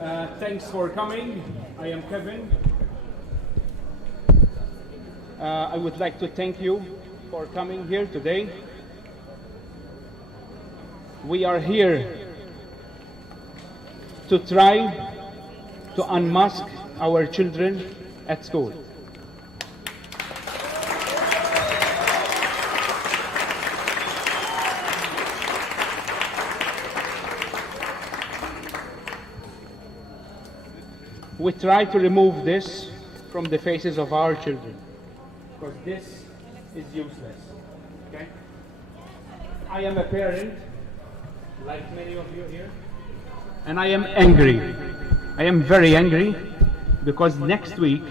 Thanks for coming. I am Kevin. I would like to thank you for coming here today. We are here to try to unmask our children at school. We try to remove this from the faces of our children, because this is useless. Okay? I am a parent, like many of you here, and I am angry. I am very angry because next week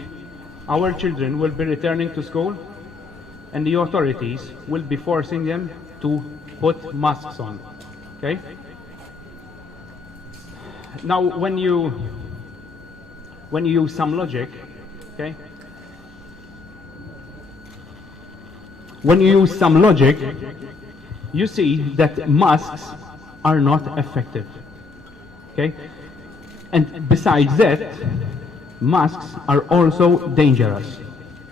our children will be returning to school and the authorities will be forcing them to put masks on. Okay? Now, when you use some logic, okay? When you use some logic, you see that masks are not effective, okay? And besides that, masks are also dangerous,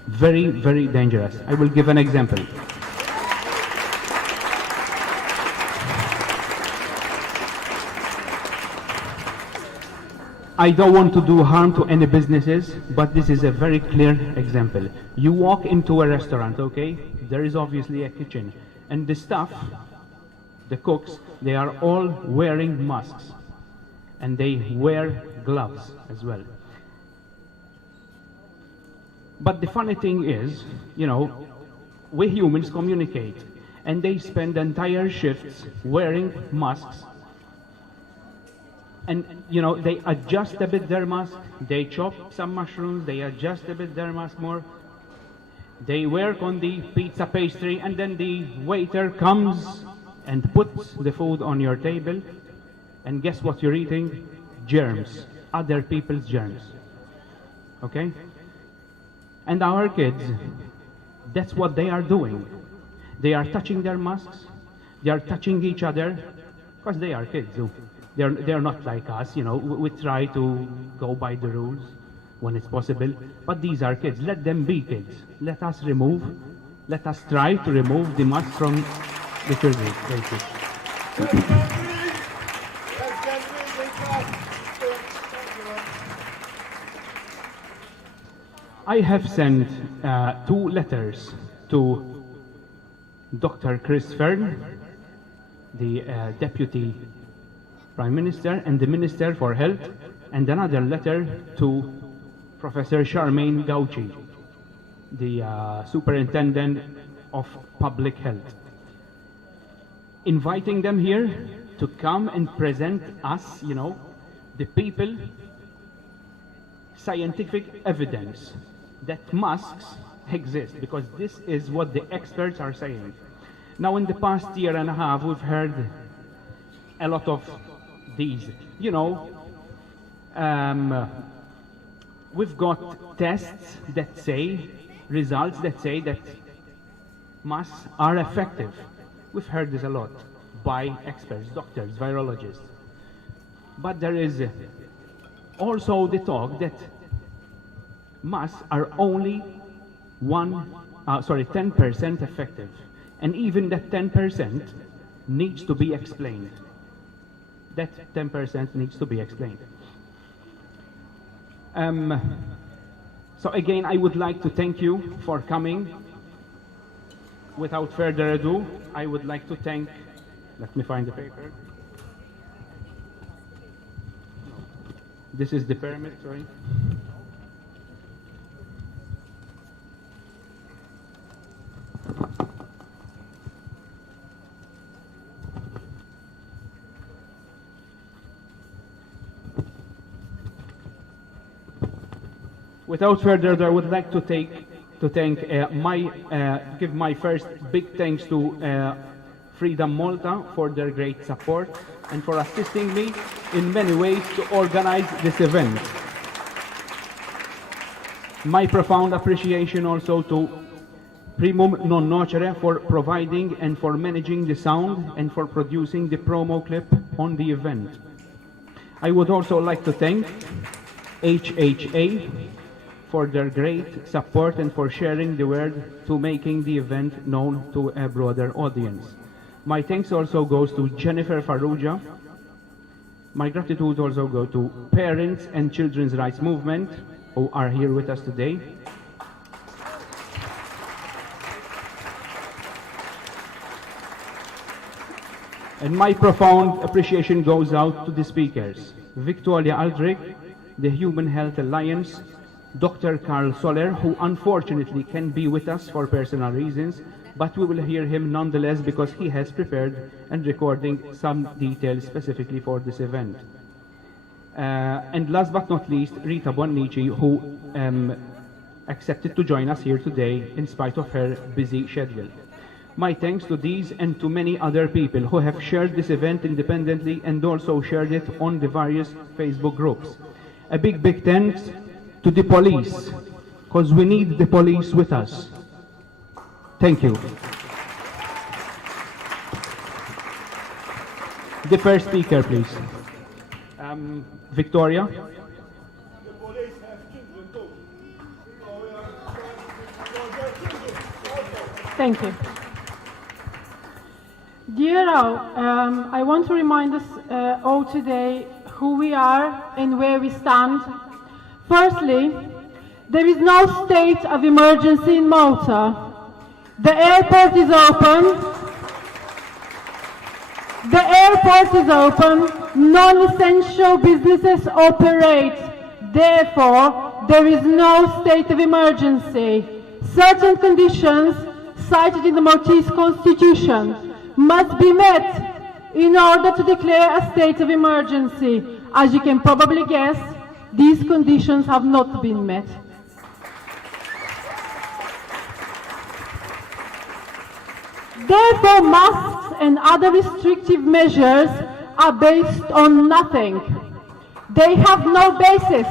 very, very dangerous. I will give an example. I don't want to do harm to any businesses, but this is a very clear example. You walk into a restaurant, okay? There is obviously a kitchen, and the staff, the cooks, they are all wearing masks, and they wear gloves as well. But the funny thing is, you know, we humans communicate, and they spend entire shifts wearing masks. And, you know, they adjust a bit their mask, they chop some mushrooms, they adjust a bit their mask more, they work on the pizza pastry, and then the waiter comes and puts the food on your table, and guess what you're eating? Germs, other people's germs, okay? And our kids, that's what they are doing. They are touching their masks, they are touching each other, because they are kids too. They're not like us, you know. We try to go by the rules when it's possible, but these are kids. Let them be kids. Let us try to remove the mask from the children. Thank you. I have sent 2 letters to Dr. Chris Fern, the Deputy Prime Minister and the Minister for Health, and another letter to Professor Charmaine Gauci, the Superintendent of Public Health, inviting them here to come and present us, you know, the people, scientific evidence that masks exist, because this is what the experts are saying. Now, in the past year and a half, we've heard a lot of these, you know, we've got tests that say, results that say that masks are effective. We've heard this a lot by experts, doctors, virologists. But there is also the talk that masks are only 10% effective. And even that 10% needs to be explained. That 10% needs to be explained. So again, I would like to thank you for coming. Without further ado, I would like to thank, let me find the paper. This is the permit, sorry. Without further ado, I would like to give my first big thanks to Freedom Malta for their great support and for assisting me in many ways to organize this event. My profound appreciation also to Primum Non Nocere for providing and for managing the sound and for producing the promo clip on the event. I would also like to thank HHA for their great support and for sharing the word to making the event known to a broader audience. My thanks also goes to Jennifer Farrugia. My gratitude also goes to parents and children's rights movement who are here with us today. And my profound appreciation goes out to the speakers: Victoria Aldrich, the Human Health Alliance, Dr. Carl Soler, who unfortunately can be with us for personal reasons, but we will hear him nonetheless because he has prepared and recording some details specifically for this event. And last but not least, Rita Bonnici, who accepted to join us here today in spite of her busy schedule. My thanks to these and to many other people who have shared this event independently and also shared it on the various Facebook groups. A big thanks to the police, because we need the police with us. Thank you. The first speaker, please. Victoria. Thank you. Dear all, I want to remind us all today who we are and where we stand. Firstly, there is no state of emergency in Malta. The airport is open. The airport is open. Non-essential businesses operate. Therefore, there is no state of emergency. Certain conditions cited in the Maltese Constitution must be met in order to declare a state of emergency. As you can probably guess, these conditions have not been met. Therefore, masks and other restrictive measures are based on nothing. They have no basis.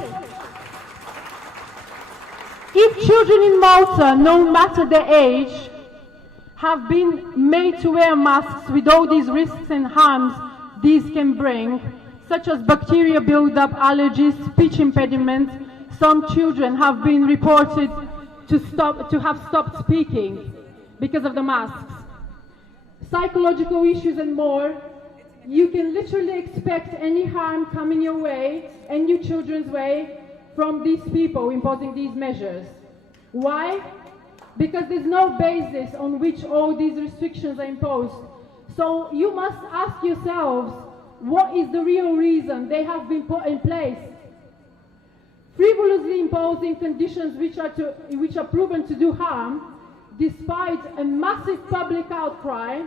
If children in Malta, no matter their age, have been made to wear masks with all these risks and harms these can bring, such as bacteria buildup, allergies, speech impediment, some children have been reported to have stopped speaking because of the masks. Psychological issues and more, you can literally expect any harm coming your way and your children's way from these people imposing these measures. Why? Because there's no basis on which all these restrictions are imposed. So you must ask yourselves, what is the real reason they have been put in place? Frivolously imposing conditions which are proven to do harm, despite a massive public outcry,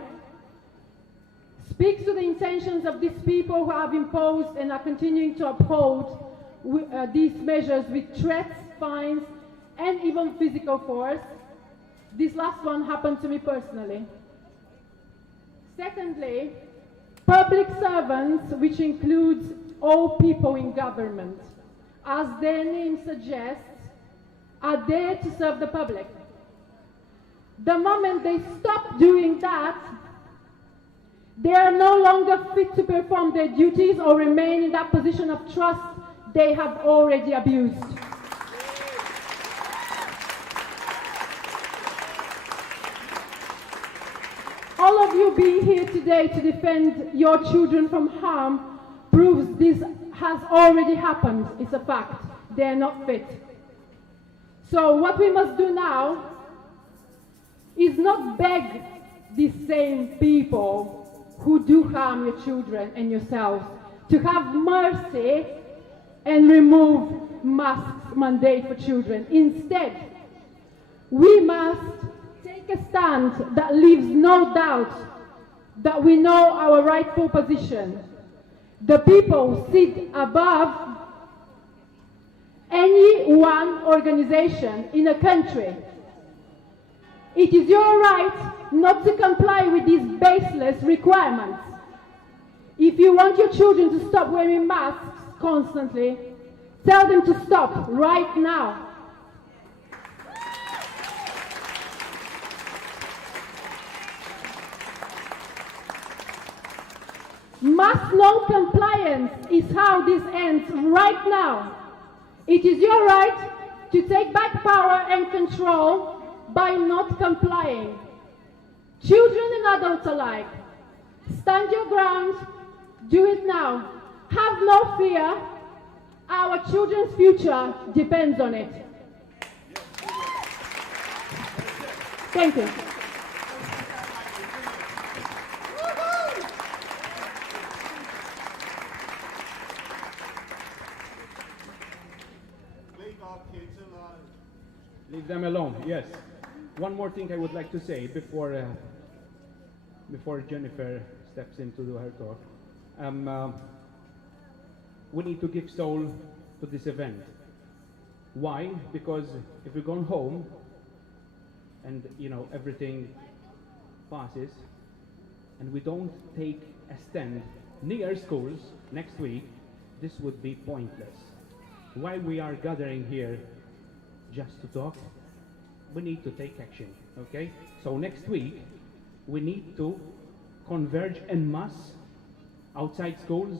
speaks to the intentions of these people who have imposed and are continuing to uphold these measures with threats, fines, and even physical force. This last one happened to me personally. Secondly, public servants, which includes all people in government, as their name suggests, are there to serve the public. The moment they stop doing that, they are no longer fit to perform their duties or remain in that position of trust they have already abused. All of you being here today to defend your children from harm proves this has already happened. It's a fact. They are not fit. So what we must do now is not beg these same people who do harm your children and yourselves to have mercy and remove masks mandate for children. Instead, we must take a stand that leaves no doubt that we know our rightful position. The people sit above any one organization in a country. It is your right not to comply with these baseless requirements. If you want your children to stop wearing masks constantly, tell them to stop right now. Mass non-compliance is how this ends right now. It is your right to take back power and control by not complying. Children and adults alike, stand your ground, do it now. Have no fear, our children's future depends on it. Thank you. Leave them alone, yes. One more thing I would like to say before Jennifer steps in to do her talk. We need to give soul to this event. Why? Because if we're going home and everything passes and we don't take a stand near schools next week, this would be pointless. Why we are gathering here just to talk? We need to take action, okay? So next week, we need to converge en masse outside schools,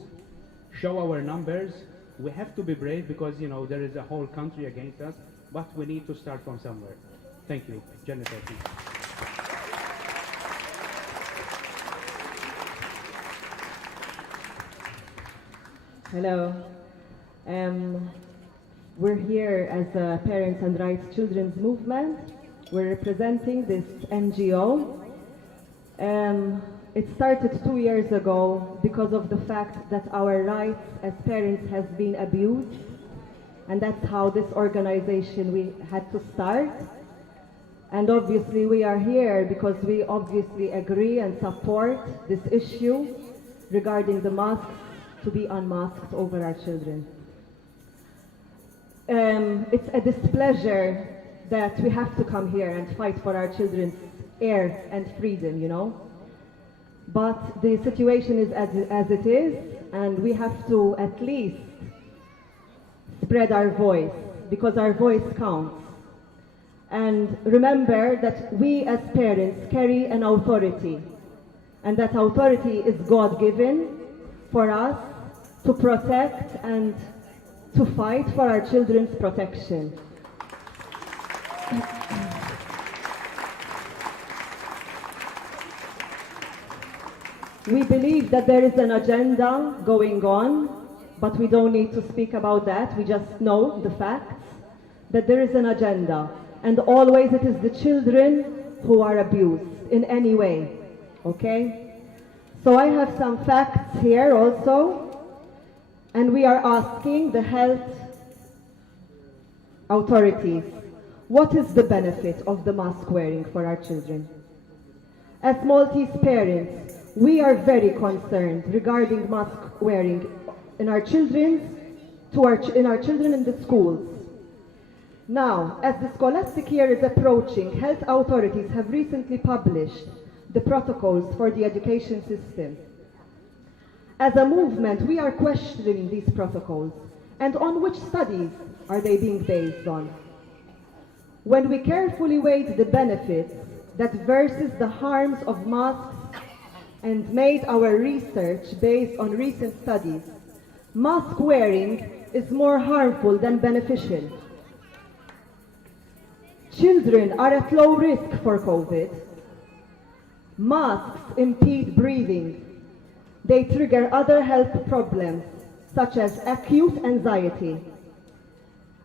show our numbers. We have to be brave because, there is a whole country against us, but we need to start from somewhere. Thank you. Jennifer, please. Hello. We're here as a Parents and Rights Children's Movement. We're representing this NGO. It started 2 years ago because of the fact that our rights as parents has been abused, and that's how this organization we had to start. And obviously we are here because we obviously agree and support this issue regarding the masks to be unmasked over our children. It's a displeasure that we have to come here and fight for our children's air and freedom, But the situation is as it is, and we have to at least spread our voice, because our voice counts. And remember that we as parents carry an authority, and that authority is God-given for us to protect and to fight for our children's protection. We believe that there is an agenda going on, but we don't need to speak about that. We just know the facts, that there is an agenda. And always it is the children who are abused in any way, okay? So I have some facts here also. And we are asking the health authorities, what is the benefit of the mask wearing for our children? As Maltese parents, we are very concerned regarding mask wearing in our children in the schools. Now, as the scholastic year is approaching, health authorities have recently published the protocols for the education system. As a movement, we are questioning these protocols, and on which studies are they being based on? When we carefully weighed the benefits that versus the harms of masks and made our research based on recent studies, mask wearing is more harmful than beneficial. Children are at low risk for COVID. Masks impede breathing. They trigger other health problems, such as acute anxiety,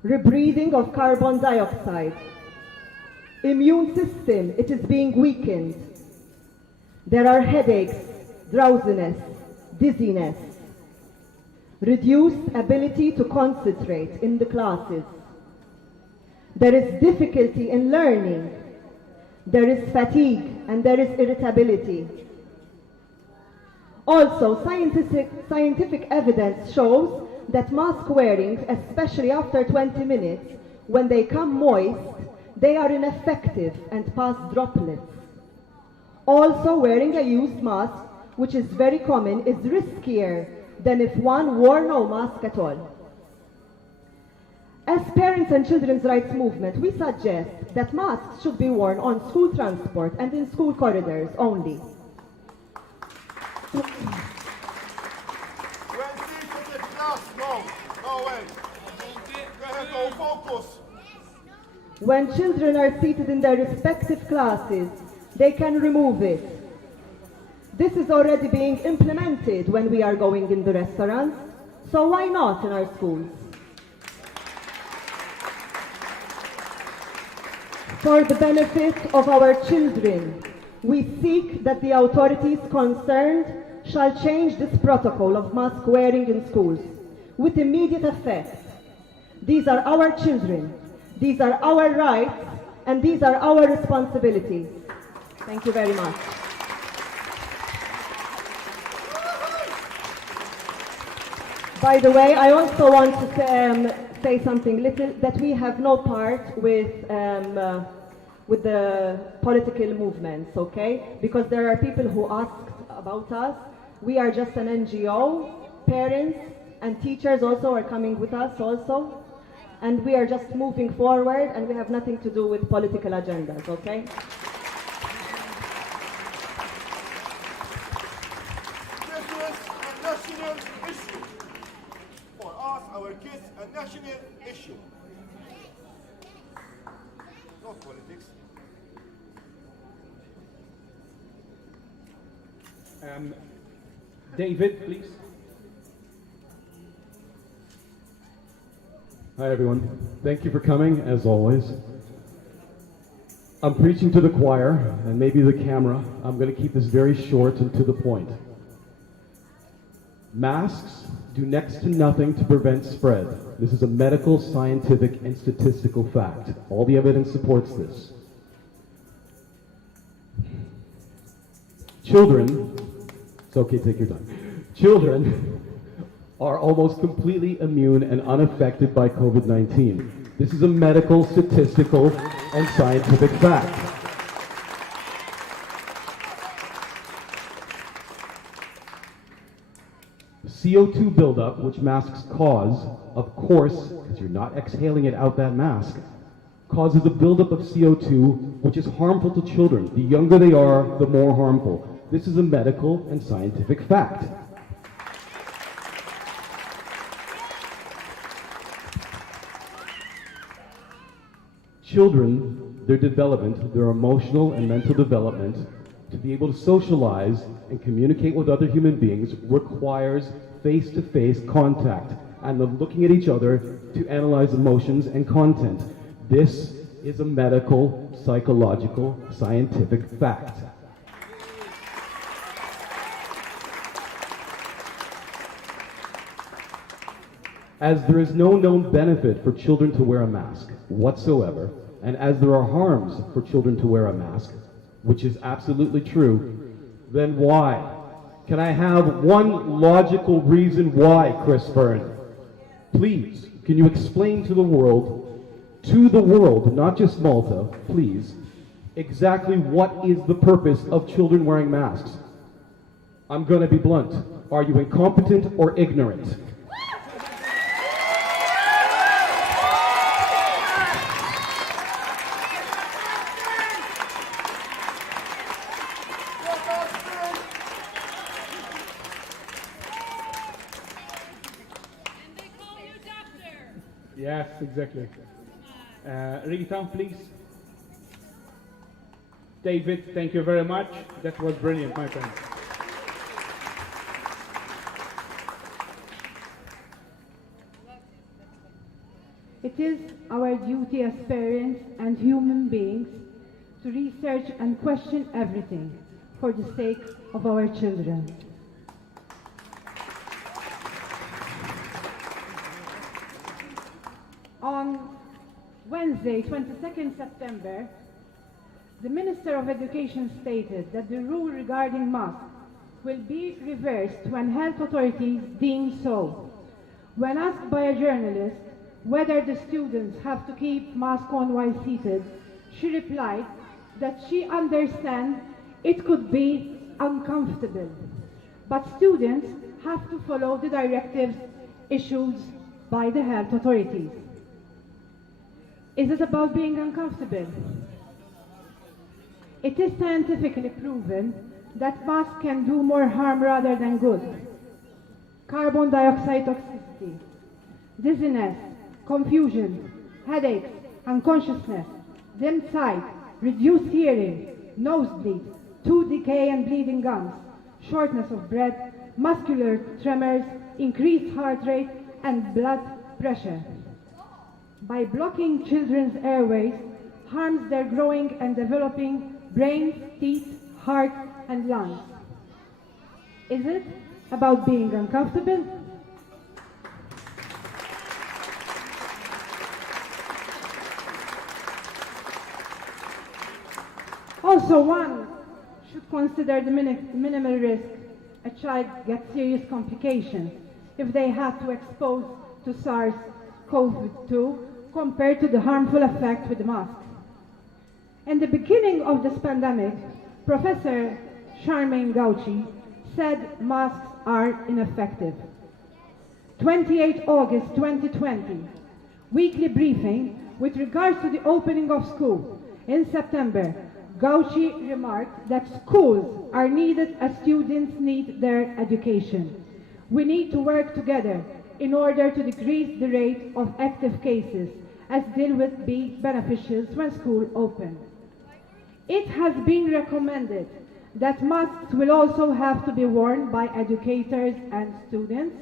rebreathing of carbon dioxide. Immune system, it is being weakened. There are headaches, drowsiness, dizziness, reduced ability to concentrate in the classes. There is difficulty in learning. There is fatigue and there is irritability. Also, scientific evidence shows that mask wearing, especially after 20 minutes, when they come moist, they are ineffective and pass droplets. Also, wearing a used mask, which is very common, is riskier than if one wore no mask at all. As Parents and Children's Rights Movement, we suggest that masks should be worn on school transport and in school corridors only. away. Go ahead, go focus. When children are seated in their respective classes, they can remove it. This is already being implemented when we are going in the restaurants, so why not in our schools? For the benefit of our children, we seek that the authorities concerned shall change this protocol of mask wearing in schools with immediate effect. These are our children, these are our rights, and these are our responsibilities. Thank you very much. By the way, I also want to say something little, that we have no part with the political movements, okay? Because there are people who asked about us. We are just an NGO. Parents and teachers also are coming with us also. And we are just moving forward, and we have nothing to do with political agendas, okay? This is a national issue. For us, our kids, a national issue. Not politics. David, please. Hi everyone, thank you for coming, as always. I'm preaching to the choir, and maybe the camera. I'm going to keep this very short and to the point. Masks do next to nothing to prevent spread. This is a medical, scientific, and statistical fact. All the evidence supports this. Children, it's okay, take your time. Children are almost completely immune and unaffected by COVID-19. This is a medical, statistical, and scientific fact. CO2 buildup, which masks cause, of course, because you're not exhaling it out that mask, causes a buildup of CO2, which is harmful to children. The younger they are, the more harmful. This is a medical and scientific fact. Children, their development, their emotional and mental development, to be able to socialize and communicate with other human beings requires face-to-face contact and the looking at each other to analyze emotions and content. This is a medical, psychological, scientific fact. As there is no known benefit for children to wear a mask whatsoever, and as there are harms for children to wear a mask, which is absolutely true, then why? Can I have one logical reason why, Chris Byrne? Please, can you explain to the world, not just Malta, please, exactly what is the purpose of children wearing masks? I'm going to be blunt. Are you incompetent or ignorant? Yes, exactly. Rita, please. David, thank you very much. That was brilliant, my friend. It is our duty as parents and human beings to research and question everything for the sake of our children. On Wednesday, 22nd September, the Minister of Education stated that the rule regarding masks will be reversed when health authorities deem so. When asked by a journalist whether the students have to keep masks on while seated, she replied that she understands it could be uncomfortable, but students have to follow the directives issued by the health authorities. Is it about being uncomfortable? It is scientifically proven that masks can do more harm rather than good. Carbon dioxide toxicity, dizziness, confusion, headaches, unconsciousness, dim sight, reduced hearing, nosebleed, tooth decay and bleeding gums, shortness of breath, muscular tremors, increased heart rate, and blood pressure. By blocking children's airways, harms their growing and developing brains, teeth, heart, and lungs. Is it about being uncomfortable? Also, one should consider the minimal risk a child gets serious complications if they have to expose to SARS-CoV-2 compared to the harmful effect with the mask. In the beginning of this pandemic, Professor Charmaine Gauci said masks are ineffective. 28 August 2020, weekly briefing with regards to the opening of school in September, Gauci remarked that schools are needed as students need their education. We need to work together in order to decrease the rate of active cases as they will be beneficial when school open. It has been recommended that masks will also have to be worn by educators and students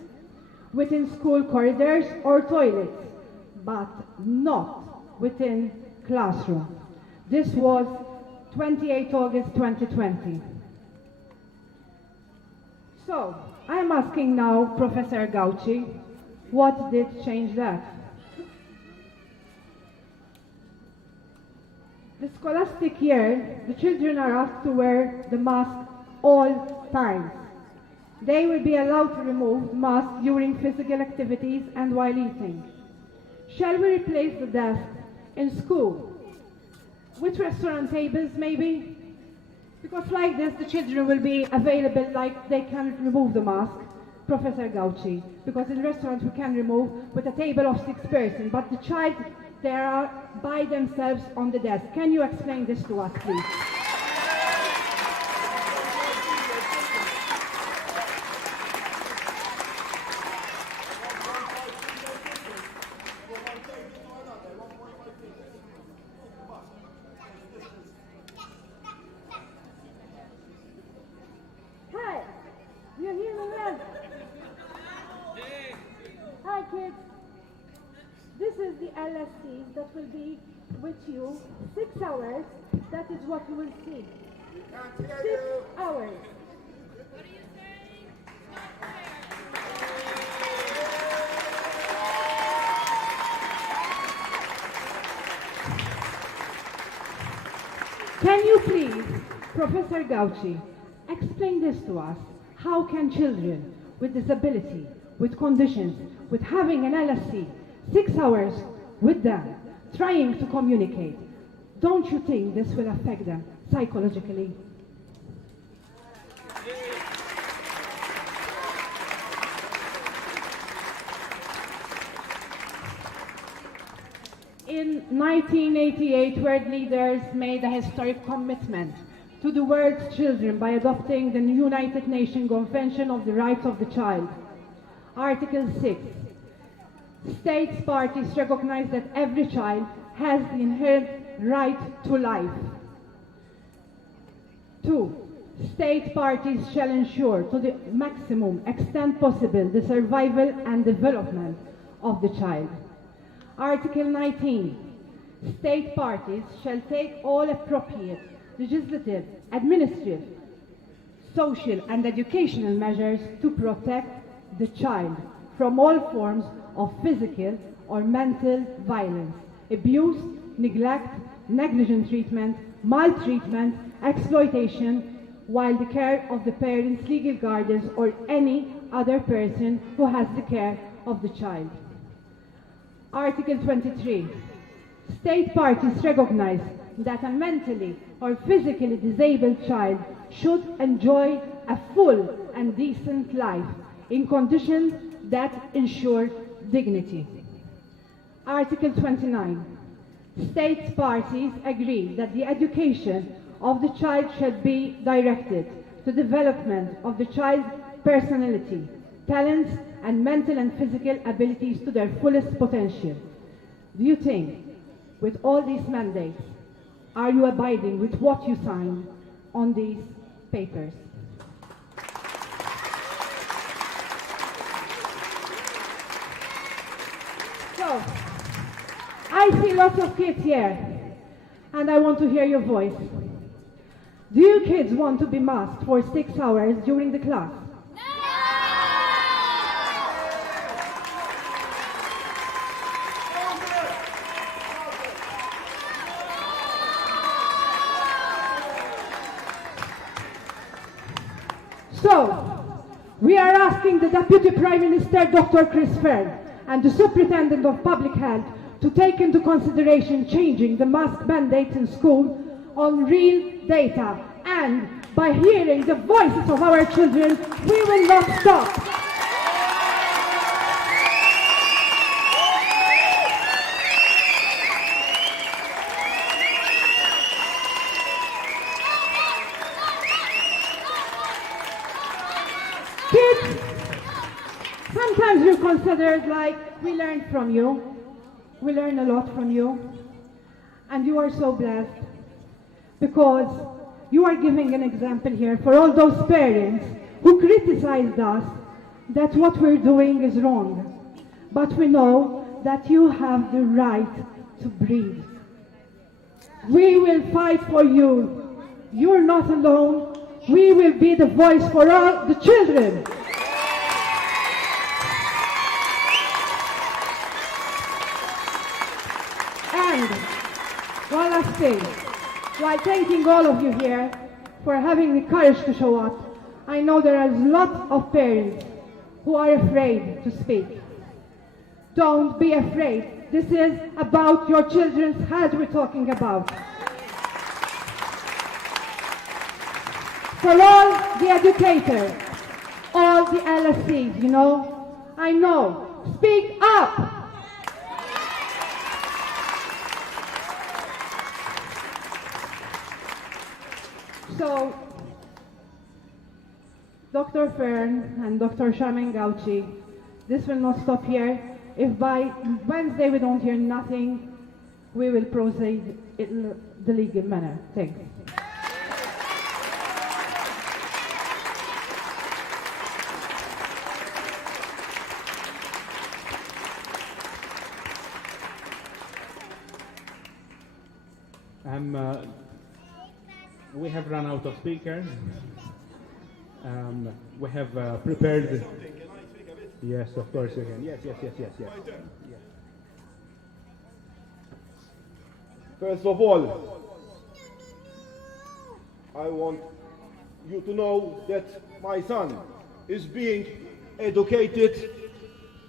within school corridors or toilets, but not within classrooms. This was 28 August 2020. So, I'm asking now Professor Gauci, what did change that? The scholastic year, the children are asked to wear the mask all times. They will be allowed to remove masks during physical activities and while eating. Shall we replace the desk in school with restaurant tables, maybe? Because like this, the children will be available, like they can remove the mask, Professor Gauci. Because in restaurants we can remove with a table of 6 persons, but the child, they are by themselves on the desk. Can you explain this to us, please? Hi, you hear me well? Hi, kids. This is the LSC that will be with you 6 hours. That is what you will see. 6 hours. Can you please, Professor Gauci, explain this to us? How can children with disability, with conditions, with having an LSC, 6 hours with them, trying to communicate, don't you think this will affect them psychologically? In 1988, world leaders made a historic commitment to the world's children by adopting the United Nations Convention of the Rights of the Child. Article 6. States parties recognize that every child has the inherent right to life. 2. State parties shall ensure to the maximum extent possible the survival and development of the child. Article 19. State parties shall take all appropriate legislative, administrative, social and educational measures to protect the child from all forms of physical or mental violence, abuse, neglect, negligent treatment, maltreatment, exploitation, while the care of the parents, legal guardians, or any other person who has the care of the child. Article 23. State parties recognize that a mentally or physically disabled child should enjoy a full and decent life in conditions that ensure dignity. Article 29. State parties agree that the education of the child should be directed to development of the child's personality, talents and mental and physical abilities to their fullest potential. Do you think, with all these mandates, are you abiding with what you signed on these papers? So, I see lots of kids here, and I want to hear your voice. Do you kids want to be masked for 6 hours during the class? So, we are asking the Deputy Prime Minister, Dr. Chris Fern, and the Superintendent of Public Health to take into consideration changing the mask mandates in school on real data. And by hearing the voices of our children, we will not stop. Kids, sometimes you're considered like we learn from you. We learn a lot from you. And you are so blessed because you are giving an example here for all those parents who criticized us that what we're doing is wrong. But we know that you have the right to breathe. We will fight for you. You're not alone. We will be the voice for all the children. And one last thing, while thanking all of you here for having the courage to show up, I know there are lots of parents who are afraid to speak. Don't be afraid. This is about your children's health we're talking about. For all the educators, all the LSCs, I know, speak up. So, Dr. Fern and Dr. Sharmin Gauchi, this will not stop here. If by Wednesday we don't hear nothing, we will proceed in the legal manner. Thanks. We have run out of speakers. We have prepared. Yes, of course you can. Yes. First of all, I want you to know that my son is being educated,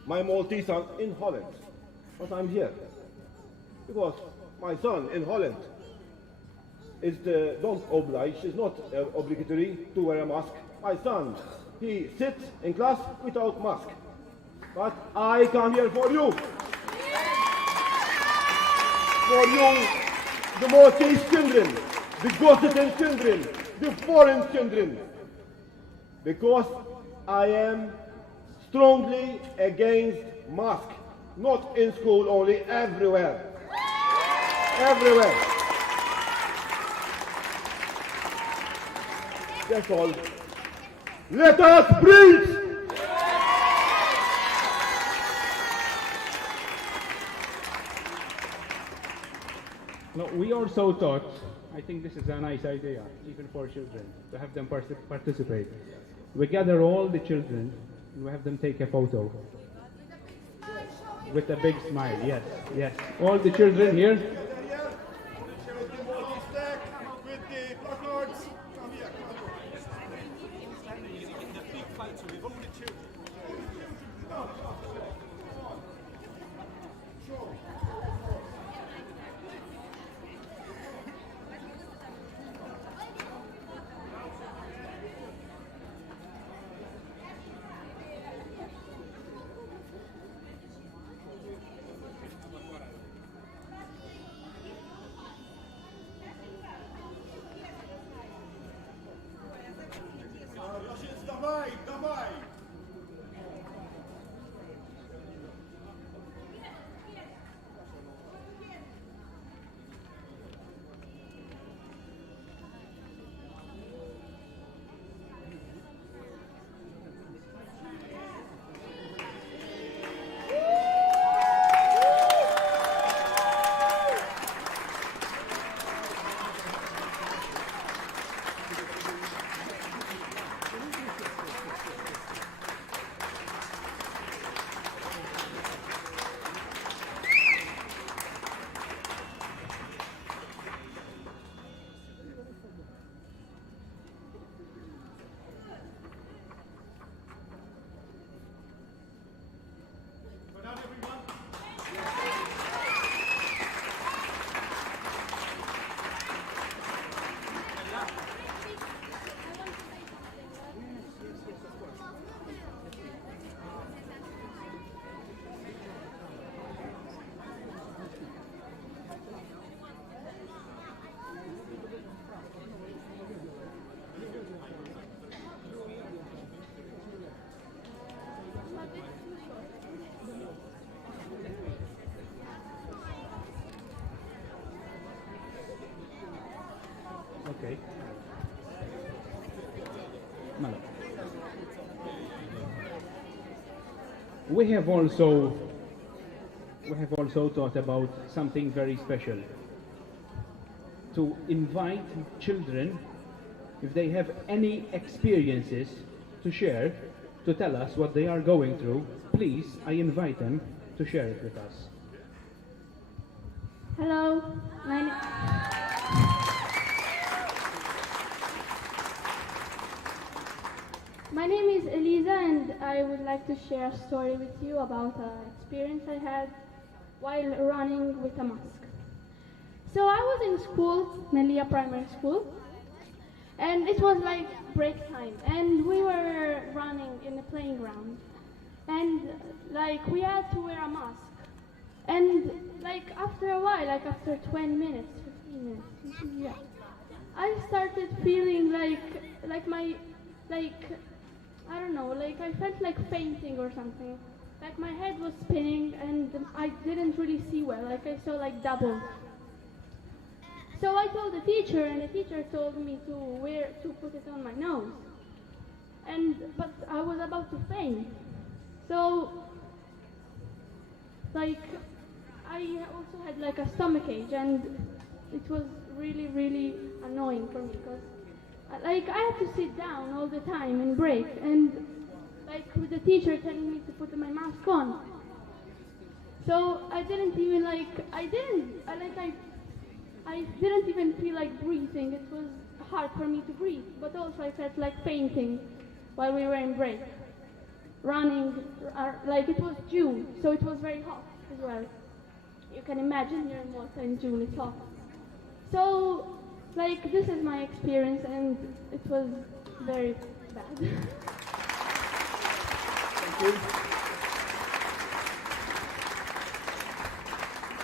my Maltese son, in Holland. But I'm here because my son in Holland don't oblige, is not obligatory to wear a mask. My son, he sits in class without mask. But I come here for you. For you, the Maltese children, the gossiping children, the foreign children. Because I am strongly against mask. Not in school only, everywhere. Everywhere. That's all. Let us breathe! No, we also thought, I think this is a nice idea, even for children, to have them participate. We gather all the children and we have them take a photo. With a big smile, yes. All the children here. Okay. Malo. We have also thought about something very special. To invite children, if they have any experiences to share, to tell us what they are going through, please, I invite them to share it with us. Hello, my name is Eliza, and I would like to share a story with you about an experience I had while running with a mask. So I was in school, Melia Primary School, and it was like break time, and we were running in the playing ground, and like we had to wear a mask. And like after a while, like after 20 minutes, 15 minutes, yeah, I started feeling like I don't know, like I felt like fainting or something. Like my head was spinning and I didn't really see well, like I saw like double. So I told the teacher, and the teacher told me to put it on my nose. But I was about to faint. So like I also had like a stomach ache, and it was really, really annoying for me because like I had to sit down all the time and break, and like with the teacher telling me to put my mask on. So I didn't even I didn't even feel like breathing. It was hard for me to breathe, but also I felt like fainting while we were in break. Running, like it was June, so it was very hot as well. You can imagine here in Malta in June it's hot. So, like this is my experience, and it was very bad. Thank you.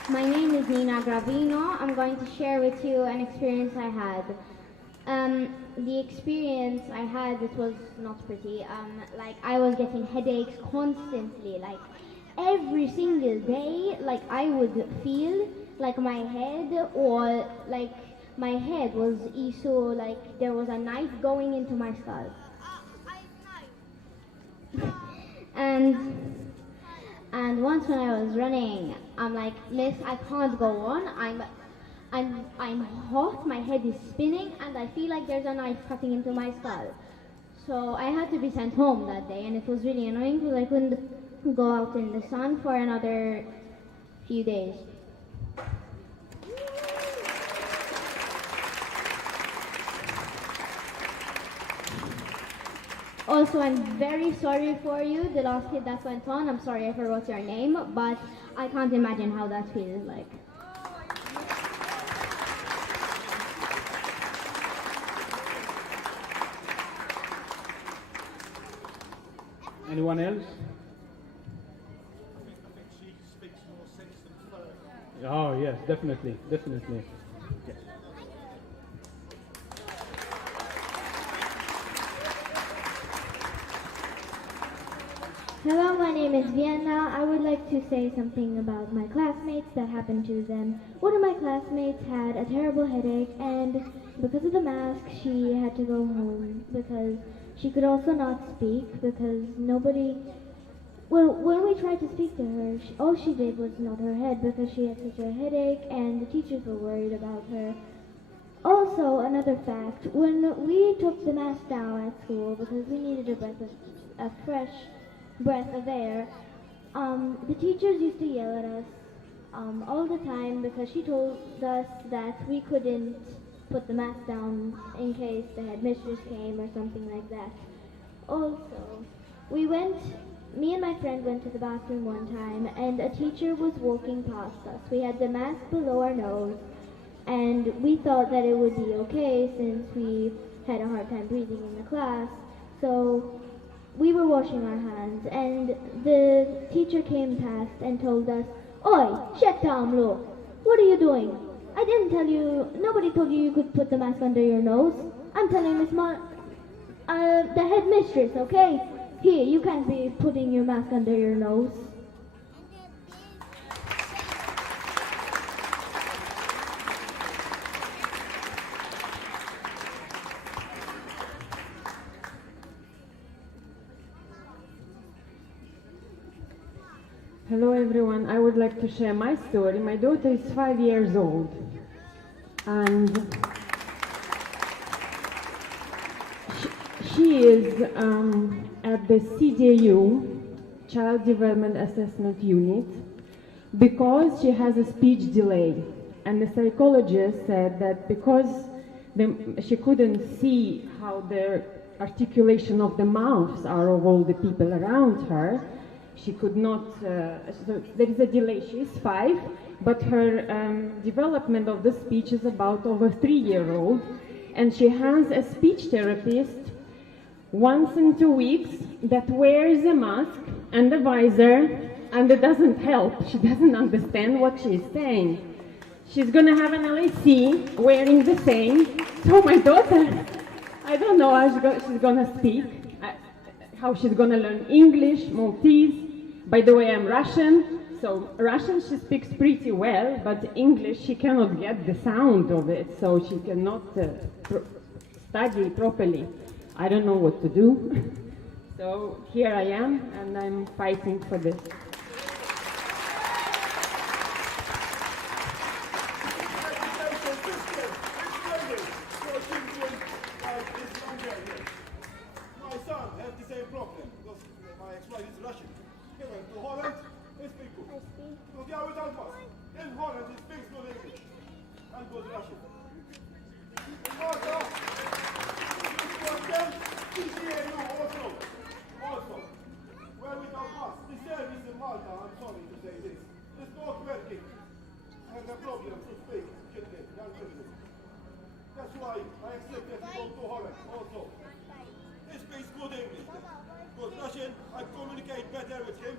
My name is Nina Gravino. I'm going to share with you an experience I had. The experience I had, it was not pretty. Like I was getting headaches constantly, like every single day. Like I would feel like my head was like there was a knife going into my skull. And once when I was running, I'm like, Miss, I can't go on. I'm hot, my head is spinning, and I feel like there's a knife cutting into my skull. So I had to be sent home that day, and it was really annoying because I couldn't go out in the sun for another few days. Also, I'm very sorry for you, the last hit that went on. I'm sorry I forgot your name, but I can't imagine how that feels like. Anyone else? I think she speaks more sense than Fleur. Oh yes, definitely, definitely. Yes. Hello, my name is Vienna. I would like to say something about my classmates that happened to them. One of my classmates had a terrible headache, and because of the mask, she had to go home because she could also not speak because nobody... Well, when we tried to speak to her, all she did was nod her head because she had such a headache, and the teachers were worried about her. Also, another fact, when we took the mask down at school because we needed a fresh breath of air, the teachers used to yell at us all the time because she told us that we couldn't put the mask down in case the headmistress came or something like that. Also, me and my friend went to the bathroom one time, and a teacher was walking past us. We had the mask below our nose, and we thought that it would be okay since we had a hard time breathing in the class. So we were washing our hands, and the teacher came past and told us, "Oi, shut down, look. What are you doing? I didn't tell you, nobody told you could put the mask under your nose. I'm telling the headmistress, okay? Here, you can't be putting your mask under your nose." Hello everyone, I would like to share my story. My daughter is 5 years old and she is at the CDU, Child Development Assessment Unit, because she has a speech delay. And the psychologist said that because she couldn't see how the articulation of the mouths are of all the people around her, she could not, so there is a delay. She is 5, but her development of the speech is about of a 3-year-old, and she has a speech therapist once in 2 weeks that wears a mask and a visor, and it doesn't help. She doesn't understand what she's saying. She's gonna have an LAC wearing the same. So my daughter, I don't know how she's gonna speak, how she's gonna learn English, Maltese. By the way, I'm Russian, so Russian she speaks pretty well, but English she cannot get the sound of it, so she cannot study properly. I don't know what to do. So here I am, and I'm fighting for this. My son has the same problem because my ex-wife is Russian. He went to Holland, he speaks good. Because yeah, without mask. In Holland he speaks good English and good Russian. In Malta, this problem, TCAU also. Well, without mask. The service in Malta, I'm sorry to say this, is not working. And the problem to speak children, young children. That's why I accept that he go to Holland also. He speaks good English. Good Russian, I communicate better with him.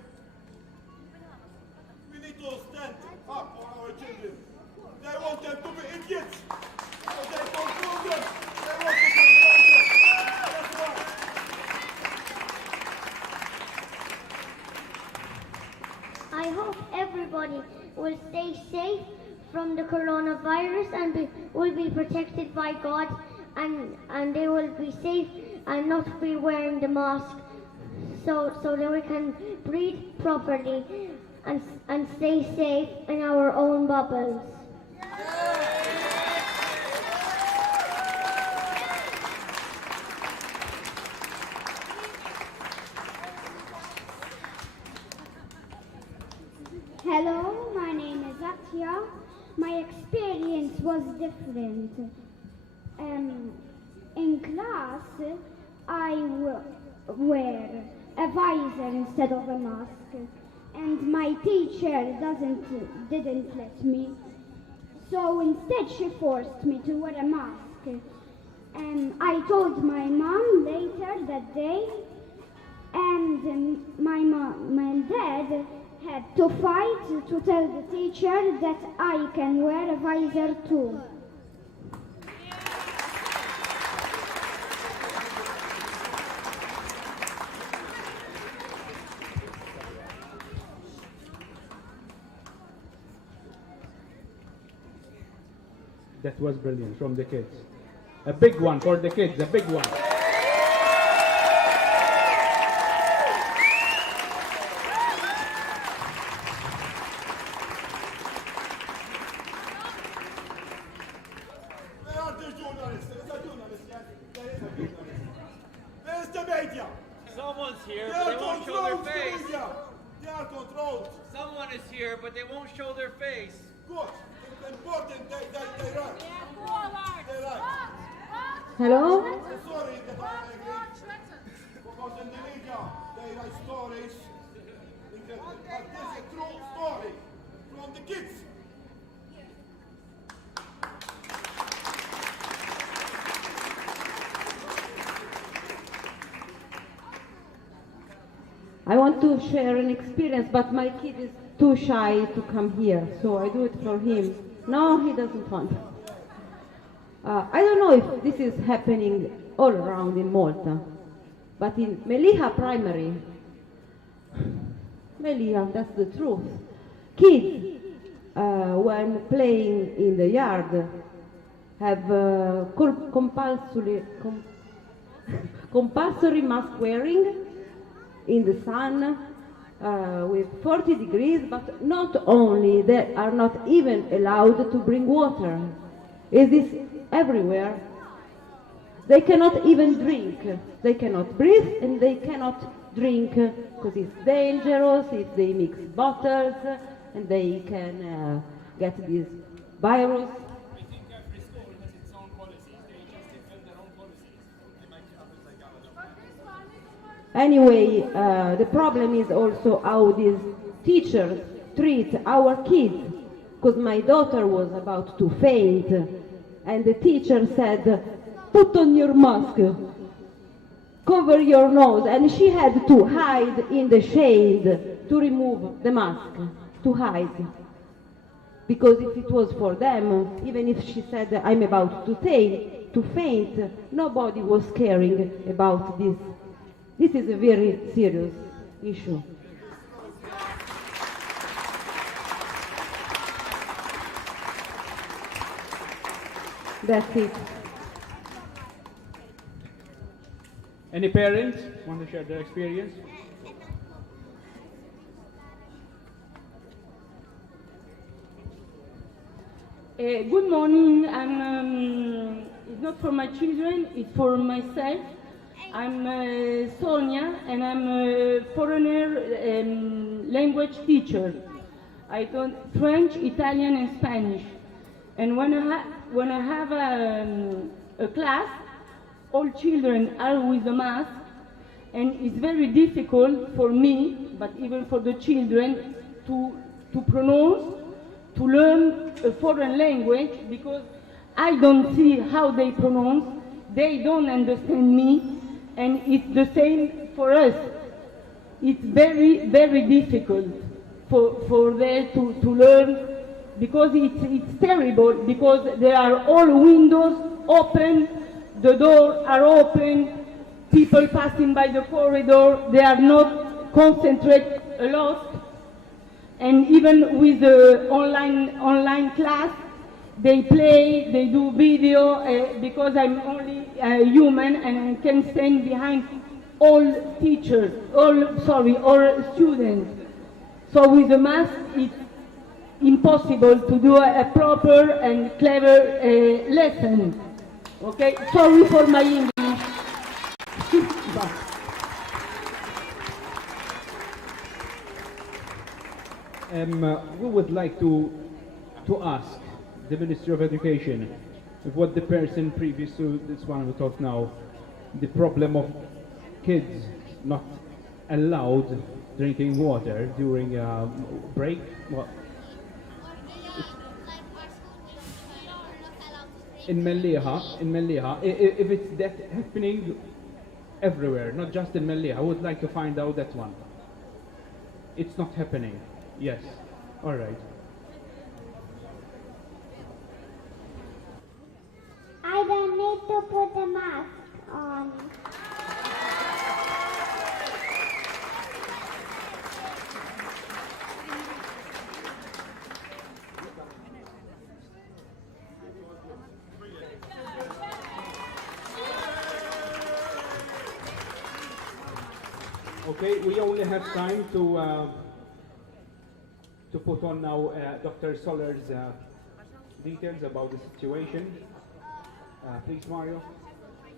We need to stand up for our children. They want them to be idiots. But they control them. They want to control them. That's why. I hope everybody will stay safe from the coronavirus and will be protected by God, and they will be safe and not be wearing the mask, so that we can breathe properly and stay safe in our own bubbles. Hello, my name is Atya. My experience was different. In class, I wear a visor instead of a mask, and my teacher didn't let me. So instead, she forced me to wear a mask. I told my mom later that day, and my mom and dad had to fight to tell the teacher that I can wear a visor too. That was brilliant from the kids. A big one for the kids, a big one. Someone's here, They but they are won't show their controlled, face. Tunisia. They are controlled. Someone is here, but they won't show their face. Good. It's important they right. They right. Hello? Sorry that I'm angry. Because in the media, they write stories. But this is a true story from the kids. I want to share an experience, but my kid is too shy to come here, so I do it for him. No, he doesn't want. I don't know if this is happening all around in Malta, but in Meliha Primary, Meliha, that's the truth. Kids, when playing in the yard, have compulsory mask wearing in the sun, with 40 degrees, but not only, they are not even allowed to bring water. Is this everywhere? They cannot even drink. They cannot breathe and they cannot drink because it's dangerous if they mix bottles and they can get this virus. I think every school has its own policies. They just defend their own policies. They make it up as they go. Anyway, the problem is also how these teachers treat our kids. Because my daughter was about to faint and the teacher said, "Put on your mask, cover your nose," and she had to hide in the shade to remove the mask, to hide. Because if it was for them, even if she said, "I'm about to faint, nobody was caring about this. This is a very serious issue. That's it. Any parents want to share their experience? Good morning. It's not for my children, it's for myself. I'm Sonia and I'm a foreigner language teacher. I taught French, Italian and Spanish. And when I have a class, all children are with a mask, and it's very difficult for me, but even for the children, to pronounce, to learn a foreign language, because I don't see how they pronounce, they don't understand me, and it's the same for us. It's very, very difficult for them to learn, because it's terrible, because there are all windows open, the doors are open, people passing by the corridor, they are not concentrate a lot. And even with the online class, they play, they do video, because I'm only human and I can stand behind all teachers, all students. So with the mask, it's impossible to do a proper and clever lesson. Okay, sorry for my English. We would like to ask the Ministry of Education if what the person previous to this one we talked now, the problem of kids not allowed drinking water during break. Well, in Melliha, if it's that happening everywhere, not just in Melliha, I would like to find out that one. It's not happening. Yes. All right. I don't need to put the mask on. Okay, we only have time to put on now Dr. Soler's details about the situation. Please, Mario.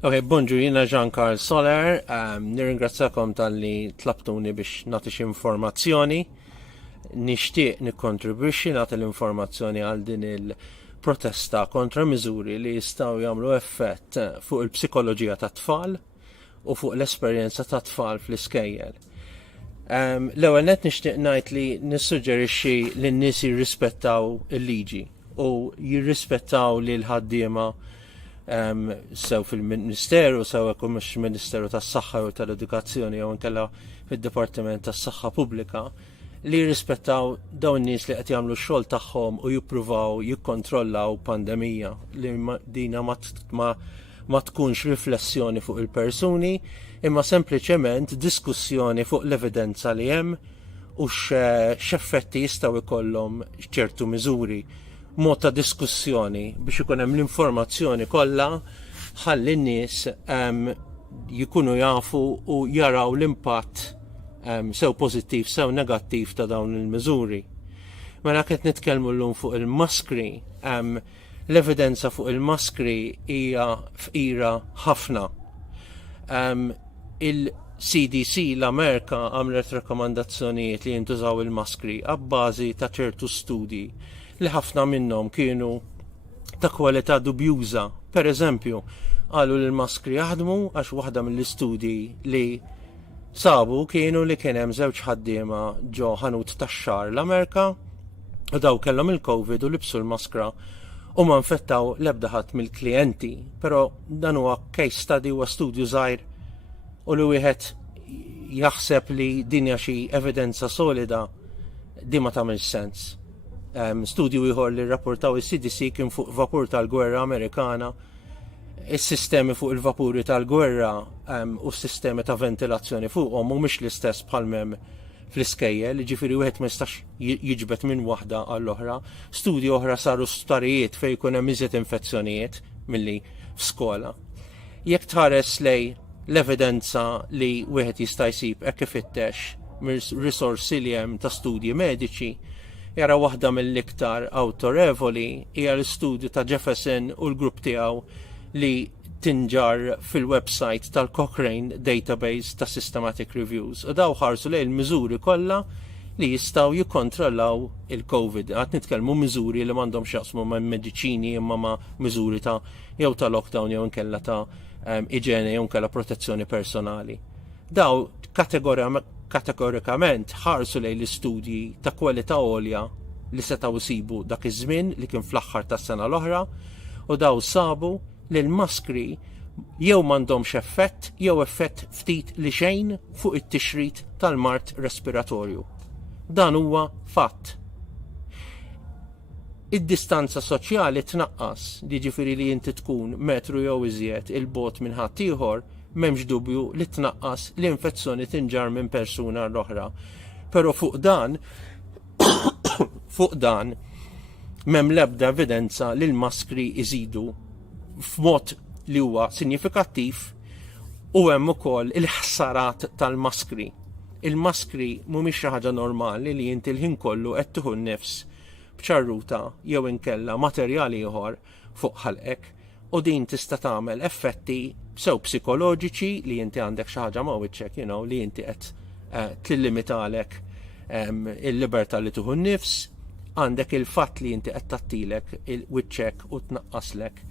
Ok, bonġu, jina Jean-Carl Soler, nirringrazzakom tal-li tlabtuni biex natix informazzjoni. Nishtiq nikontribwixxi nagħti l-informazzjoni għal din il-protesta kontra miżuri li jistgħu jagħmlu effett fuq il-psikoloġija tat-tfal u fuq l-esperjenza tat-tfal fl-iskejjel. L-ewwel nett nixtieq ngħid li nissuġġerixxi li n-nies jirrispettaw il-liġi u jirrispettaw li l-ħaddiema sew fil-Ministeru, sew jekk mhux Ministeru tas-Saħħa u tal-Edukazzjoni jew inkella fid-Dipartiment tas-Saħħa Pubblika li jirrispettaw dawn nies li qed jagħmlu x-xogħol tagħhom u jippruvaw jikkontrollaw pandemija li dina ma tkunx riflessjoni fuq il-persuni imma sempliċement diskussjoni fuq l-evidenza li hemm u x'effetti jistgħu jkollhom ċertu miżuri. Mod ta' diskussjoni biex ikun hemm l-informazzjoni kollha ħalli n-nies jkunu jafu u jaraw l-impatt sew pożittiv, sew negattiv ta' dawn il-miżuri. Mela qed nitkellmu llum fuq il-maskri, l-evidenza fuq il-maskri hija fqira ħafna. Il-CDC l-Amerika għamlet rekomandazzjonijiet li jintużaw il-maskri għabbażi ta' ċertu studi li ħafna minnhom kienu ta' kwalità dubjuża. Per eżempju, qalu li l-maskri jaħdmu għax waħda mill-istudji li sabu kienu li kien hemm żewġ ħaddiema ġo ħanut tax-xahar l-Amerika u daw kellhom il-COVID u libsu l-maskra u ma nfettaw l-ebda ħadd mill-klijenti, però dan huwa case study huwa studju żgħir u li wieħed jaħseb li din hija xi evidenza solida di ma tagħmilx sens. Studju ieħor li rrapportaw is-CDC kien fuq vapur tal-gwerra Amerikana. Is-sistemi fuq il-vapuri tal-gwerra u s-sistemi ta' ventilazzjoni fuqhom mhumiex l-istess bħal m'hemm fl-iskejjel, ġifieri wieħed ma jistax jiġbed minn waħda għall-oħra. Studji oħra saru starijiet fejn jkun hemm iżjed infezzjonijiet milli f'skola. Jekk tħares lej l-evidenza li wieħed jista' jsib hekk ifittex risorsi li hemm ta' studji mediċi, jara waħda mill-iktar awtorevoli hija l-istudju ta' Jefferson u l-grupp tiegħu li tinġar fil-website tal-Cochrane Database ta' Systematic Reviews. U daw ħarsu lejn il-miżuri kollha li jistgħu jikkontrollaw il-COVID. Għad nitkellmu miżuri li m'għandhom x'jaqsmu ma' mediċini imma ma' miżuri ta' jew ta' lockdown jew inkella ta' iġene jew inkella protezzjoni personali. Daw kategorikament ħarsu lejn l-istudji ta' kwalità għolja li setgħu jsibu dak iż-żmien li kien fl-aħħar tas-sena l-oħra u daw sabu li l-maskri jew m'għandhomx effett jew effett ftit li xejn fuq it-tixrid tal-mart respiratorju. Dan huwa fatt. Id-distanza soċjali tnaqqas, jiġifieri li inti tkun metru jew iżjed il-bogħod minn ħadd ieħor, m'hemmx dubju li tnaqqas l-infezzjoni tinġar minn persuna l-oħra. Però fuq dan m'hemm l-ebda evidenza li l-maskri iżidu f'mod li huwa sinifikattiv u hemm ukoll il-ħsarat tal-maskri. Il-maskri mhumiex xi ħaġa normali li inti l-ħin kollu qed tieħu nnifs b'ċarruta jew inkella materjali ieħor fuq ħalqek u din tista' tagħmel effetti sew psikoloġiċi li inti għandek xi ħaġa ma' wiċċek, li inti qed tillimitalek il-libertà li tieħu nnifs, għandek il-fatt li inti qed tagħtilek il-wiċċek u tnaqqaslek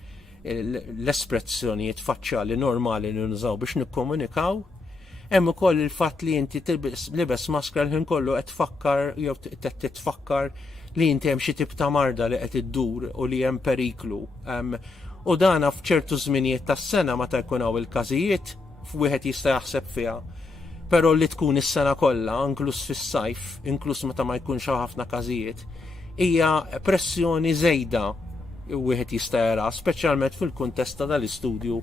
l-espressjonijiet faċċjali normali li nużaw biex nikkomunikaw. Hemm ukoll il-fatt li inti libes maskra l-ħin kollu qed tfakkar jew qed titfakkar li inti hemm xi tip ta' marda li qed iddur u li hemm periklu. U dana f'ċertu żminijiet tas-sena meta jkun hawn il-każijiet wieħed jista' jaħseb fiha. Però li tkun is-sena kollha, inkluż fis-sajf, inkluż meta ma jkunx hawn ħafna każijiet, hija pressjoni żejda wieħed jista' jara, speċjalment fil-kuntest tal-istudju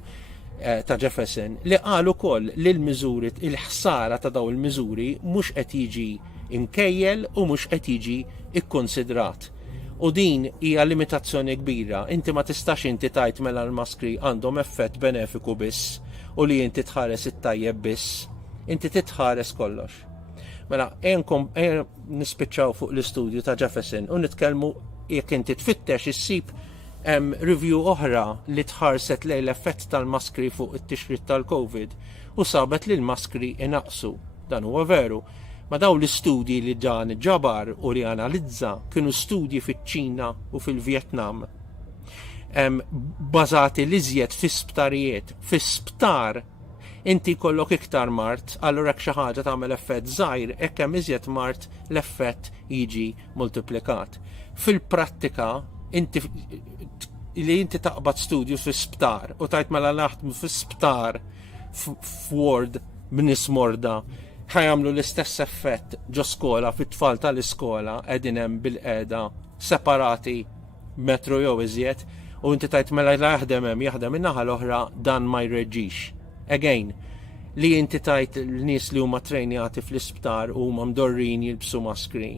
ta' Jefferson li qal ukoll li l-miżuri il-ħsara ta' daw il-miżuri mhux qed jiġi imkejjel u mhux qed jiġi ikkonsidrat. U din hija limitazzjoni kbira. Inti ma tistax inti tajt mela l-maskri għandhom effett benefiku biss u li inti tħares it-tajjeb biss. Inti titħares kollox. Mela nispiċċaw fuq l-istudju ta' Jefferson u nitkellmu jekk inti tfittex issib review oħra li tħarset lejn l-effett tal-maskri fuq it-tixrid tal-COVID u sabet li l-maskri inaqsu. Dan huwa veru. Ma daw l-istudji li dan ġabar u li analizza kienu studji fiċ-Ċina u fil-Vjetnam. Bażati li żjed fi sptarijiet. Fi sptar inti kollok iktar mart, allura hekk xi ħaġa tagħmel effett żgħir, hekk hemm iżjed mart l-effett jiġi multiplikat. Fil-prattika inti taqbad studju fi sptar u tajt mela naħdmu fi sptar f'ward b'nies morda ħajamlu l-istess effett ġo skola fit-tfal tal-iskola qegħdin hemm bil-qiegħda separati metru jew iżjed u inti tajt mela jaħdem in-naħa l-oħra dan ma jreġġix. Again, li inti tajt l-nies li huma trejnjati fl-isptar u huma mdorrin jilbsu maskri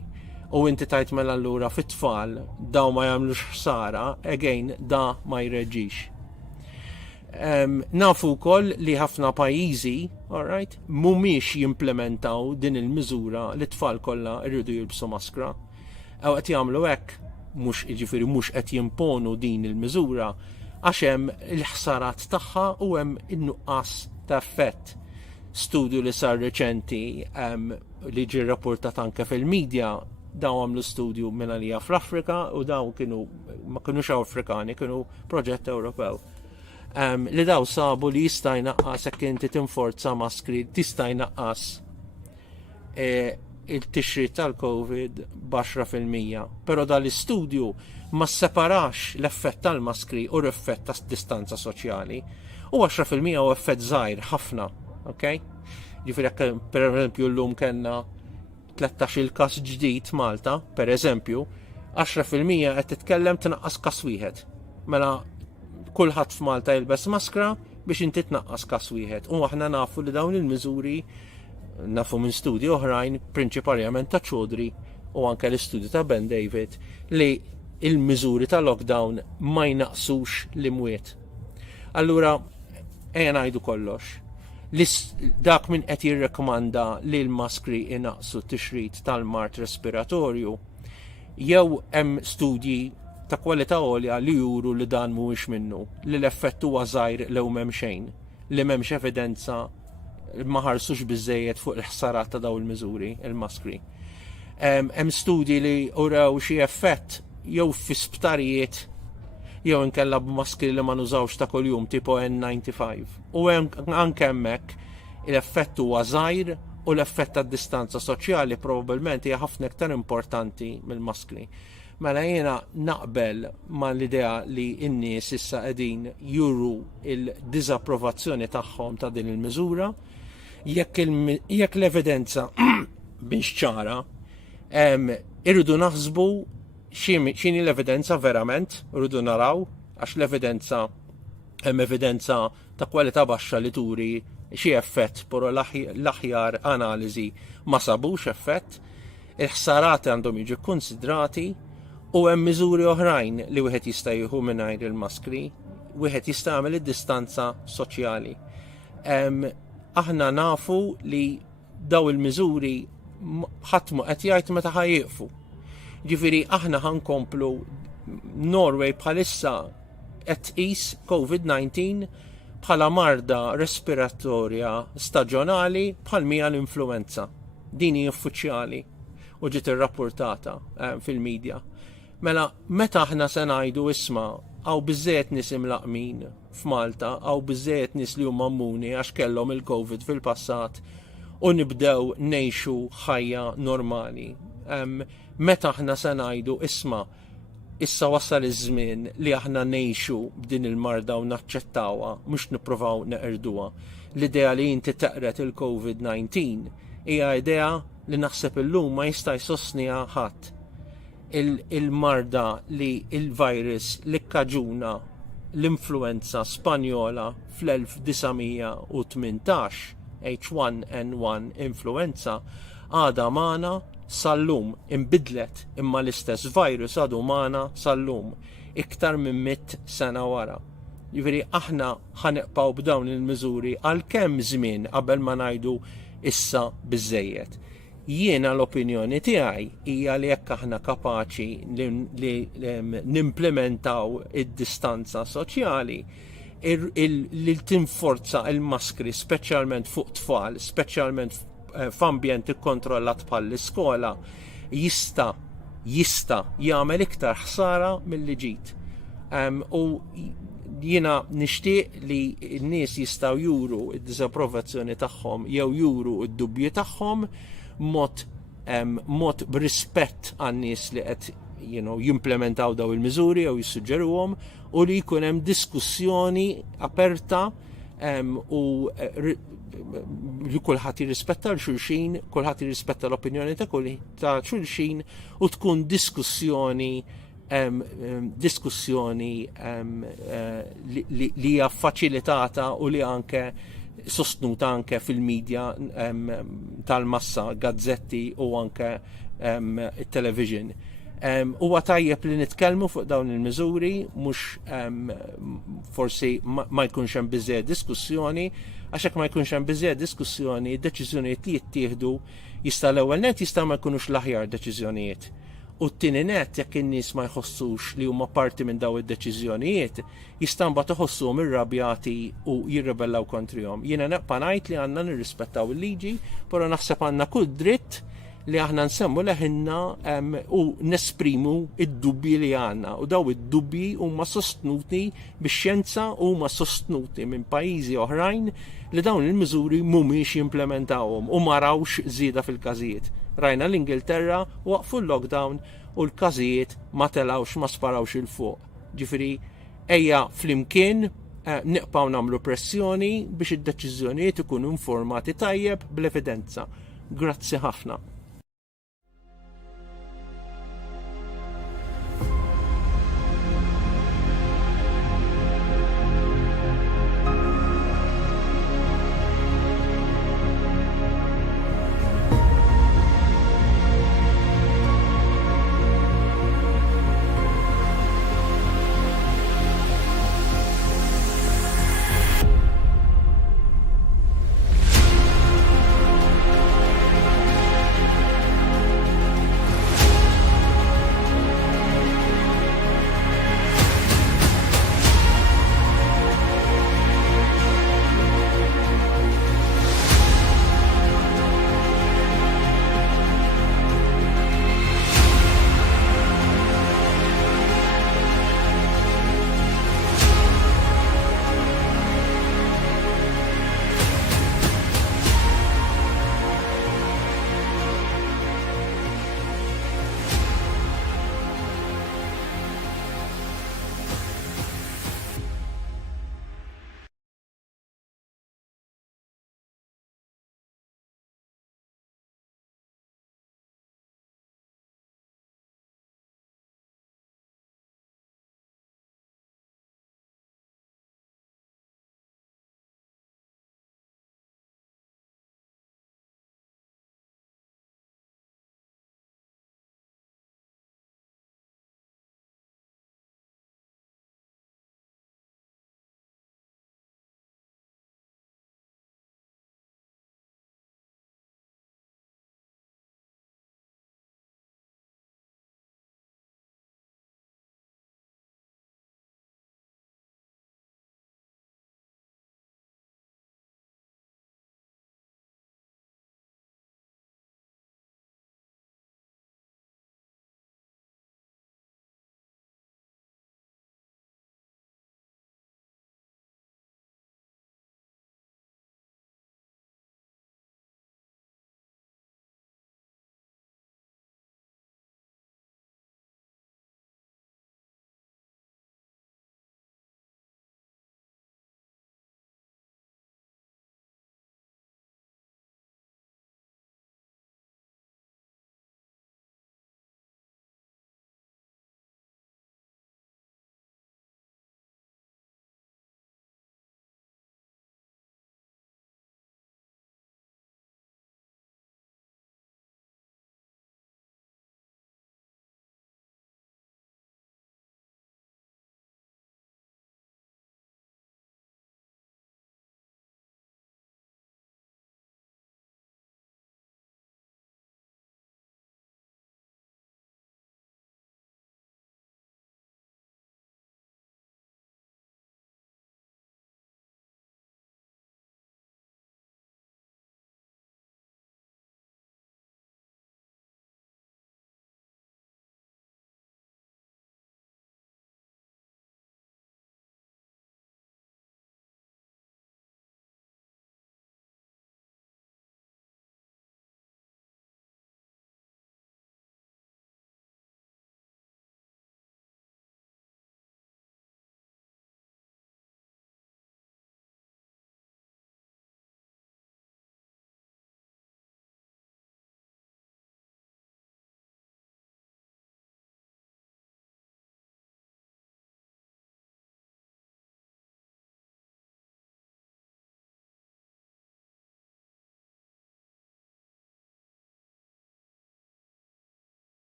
u inti tajt mela allura fit-tfal daw ma jagħmlux ħsara, again da ma jreġġix. Nafu wkoll li ħafna pajjiżi, alright, mhumiex jimplementaw din il-miżura li t-tfal kollha rridu jilbsu maskra. Aw qed jagħmlu hekk, mhux jiġifieri mhux qed jimponu din il-miżura għax hemm il-ħsarat tagħha u hemm in-nuqqas ta' effett. Studju li sar reċenti li ġie rrapportat anke fil-medja, daw għamlu studju minn għalija fl-Afrika u daw ma kinux Afrikani, kienu proġett Ewropew. Li daw sabu li jista' jnaqqas jekk inti tinforza maskri, tista' jnaqqas il-tixrid tal-COVID b'10%. Però dal-istudju ma separax l-effett tal-maskri u l-effett ta' distanza soċjali. U 10% u effett żgħir ħafna, ok? Ġifieri jekk pereżempju llum kellna 13 każ ġdid Malta, pereżempju, 10% qed titkellem tnaqqas każ wieħed. Mela kulħadd f'Malta jilbes maskra biex inti tnaqqas każ wieħed. U aħna nafu li dawn il-miżuri nafu minn studji oħrajn, prinċipalment ta' Ċodri u anke l-istudju ta' Ben David, li il-miżuri ta' lockdown ma jnaqsux l-imwiet. Allura, ngħidu kollox. Dak min qed jirrekomanda li l-maskri inaqsu t-tixrid tal-mart respiratorju, jew hemm studji ta' kwalità għolja li juru li dan mhuwiex minnu, li l-effett huwa żgħir lew m'hemm xejn, li m'hemmx evidenza ma ħarsux biżżejjed fuq il-ħsarat ta' dawn il-miżuri, il-maskri. Hemm studji li uraw xi effett jew fi sptarijiet jew inkella b'maskri li ma nużawx ta' kuljum tipo N95. U anke hemmhekk l-effett huwa żgħir u l-effett tad-distanza soċjali probabbilment hija ħafna iktar importanti mill-maskri. Mela jiena naqbel ma l-idea li n-nies issa qegħdin juru il-diżapprovazzjoni tagħhom ta' din il-miżura, jekk l-evidenza biex ċara, irridu naħsbu x'inhi l-evidenza verament, irridu naraw, għax l-evidenza hemm evidenza ta' kwalità baxxa li turi xi effett, però l-aħjar analiżi ma sabux effett, il-ħsarati għandhom jiġu konsidrati u hemm miżuri oħrajn li wieħed jista' jieħu mingħajr il-maskri, wieħed jista' jagħmel id-distanza soċjali. Aħna nafu li daw il-miżuri ħadd ma qed jgħid meta ħajjieqfu. Ġifieri aħna ħankomplu Norway bħalissa qed tqis COVID-19 bħala marda respiratorja staġjonali bħal mija l-influenza. Din hi uffiċjali u ġiet irrappurtata fil-medja. Mela meta aħna se ngħidu isma' għaw biżżejjed nies imlaqmin f'Malta, għaw biżżejjed nies li huma immuni għax kellhom il-COVID fil-passat u nibdew ngħixu ħajja normali. Meta aħna se ngħidu isma' issa wasal iż-żmien li aħna ngħixu b'din il-marda u naċċettawha mhux nippruvaw neqirduha. L-idea li inti teqret il-COVID-19 hija idea li naħseb illum ma jista' jsostniha ħadd. Il-marda li il-virus li kkaġuna l-influenza Spanjola fl-1918 H1N1 influenza għada magħna sal-lum inbidlet imma l-istess virus għadu magħna sal-lum iktar minn 100 sena wara. Jiġifieri aħna ħaneqpaw b'dawn il-miżuri għal kemm żmien qabel ma ngħidu issa biżżejjed. Jiena l-opinjoni tiegħi hija li jekk aħna kapaċi li nimplementaw id-distanza soċjali li tinforza il-maskri speċjalment fuq tfal, speċjalment f'ambjent ikkontrollat bħall-iskola, jista' jagħmel iktar ħsara milli ġid. U jiena nixtieq li n-nies jistgħu juru d-diżapprovazzjoni tagħhom jew juru d-dubji tagħhom mod b'rispett għan-nies li qed jimplementaw daw il-miżuri jew jissuġġeruhom u li jkun hemm diskussjoni aperta u li kulħadd jirrispetta l-xulxin, kulħadd jirrispetta l-opinjoni ta' xulxin u tkun diskussjoni li hija faċilitata u li anke sostnuta anke fil-medja tal-massa, gazzetti u anke il-television. Huwa tajjeb li nitkellmu fuq dawn il-miżuri, mhux forsi ma jkunx hemm biżżejjed diskussjoni, għax hekk ma jkunx hemm biżżejjed diskussjoni, d-deċiżjonijiet li jittieħdu jista' l-ewwel net jista' ma jkunux l-aħjar deċiżjonijiet. U t-tieni net jekk in-nies ma jħossux li huma parti minn daw id-deċiżjonijiet, jista' mbagħad iħossuhom irrabjati u jirribellaw kontrihom. Jiena neqpa' ngħid li għandna nirrispettaw il-liġi, però naħseb għandna kull dritt li aħna nsemmu leħinna u nesprimu id-dubbi li għandna. U daw id-dubbi huma sostnuti bix-xjenza u huma sostnuti minn pajjiżi oħrajn li dawn il-miżuri mhumiex jimplementawhom u ma rawx żieda fil-każijiet. Rajna l-Ingilterra waqfu l-lockdown u l-każijiet ma telawx ma sparawx il-fuq. Ġifieri ejja flimkien niqpaw nagħmlu pressjoni biex id-deċiżjonijiet ikunu informati tajjeb bl-evidenza. Grazzi ħafna.